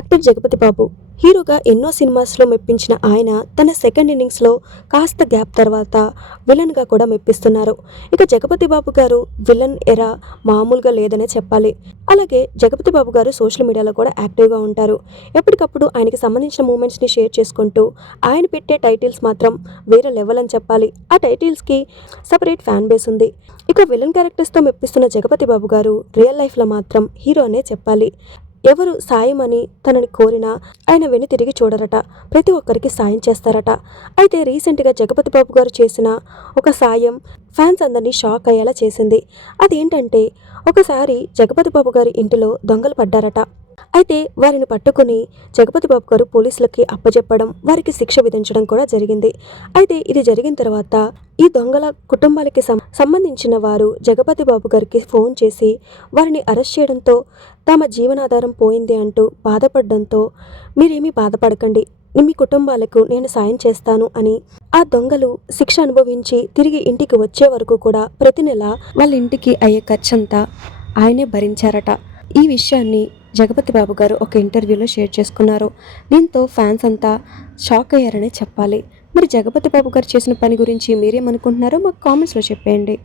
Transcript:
Actor Jagapathi బాబు. హీరోగా ఎన్నో సినిమాస్లో మెప్పించిన ఆయన తన సెకండ్ ఇన్నింగ్స్లో కాస్త గ్యాప్ తర్వాత విలన్గా కూడా మెప్పిస్తున్నారు. ఇక జగపతి బాబు గారు విలన్ ఎరా మామూలుగా లేదనే చెప్పాలి. అలాగే జగపతి బాబు గారు సోషల్ మీడియాలో కూడా యాక్టివ్గా ఉంటారు. ఎప్పటికప్పుడు ఆయనకి సంబంధించిన మూమెంట్స్ని షేర్ చేసుకుంటూ ఆయన పెట్టే టైటిల్స్ మాత్రం వేరే లెవెల్ అని చెప్పాలి. ఆ టైటిల్స్కి సపరేట్ ఫ్యాన్ బేస్ ఉంది. ఇక విలన్ క్యారెక్టర్స్తో మెప్పిస్తున్న జగపతి బాబు గారు రియల్ లైఫ్లో మాత్రం హీరోనే చెప్పాలి. ఎవరు సాయం అని తనని కోరినా ఆయన వెను తిరిగి చూడరట. ప్రతి ఒక్కరికి సాయం చేస్తారట. అయితే రీసెంట్గా జగపతి బాబు గారు చేసిన ఒక సాయం ఫ్యాన్స్ అందరినీ షాక్ అయ్యేలా చేసింది. అదేంటంటే ఒకసారి జగపతి బాబు గారి ఇంటిలో దొంగలు పడ్డారట. అయితే వారిని పట్టుకుని జగపతి బాబు గారు పోలీసులకి అప్పచెప్పడం వారికి శిక్ష విధించడం కూడా జరిగింది. అయితే ఇది జరిగిన తర్వాత ఈ దొంగల కుటుంబాలకి సం- సంబంధించిన వారు జగపతి బాబు గారికి ఫోన్ చేసి వారిని అరెస్ట్ చేయడంతో తమ జీవనాధారం పోయింది అంటూ బాధపడడంతో మీరేమీ బాధపడకండి. మీ కుటుంబాలకు నేను సాయం చేస్తాను అని ఆ దొంగలు శిక్ష అనుభవించి తిరిగి ఇంటికి వచ్చే వరకు కూడా ప్రతి నెల వాళ్ళ ఇంటికి అయ్యే ఖర్చంతా ఆయనే భరించారట. ఈ విషయాన్ని జగపతి బాబు గారు ఒక ఇంటర్వ్యూలో షేర్ చేసుకున్నారు. దీంతో ఫ్యాన్స్ అంతా షాక్ అయ్యారనే చెప్పాలి. మరి జగపతి బాబు గారు చేసిన పని గురించి మీరేమనుకుంటున్నారో మాకు కామెంట్స్లో చెప్పేయండి.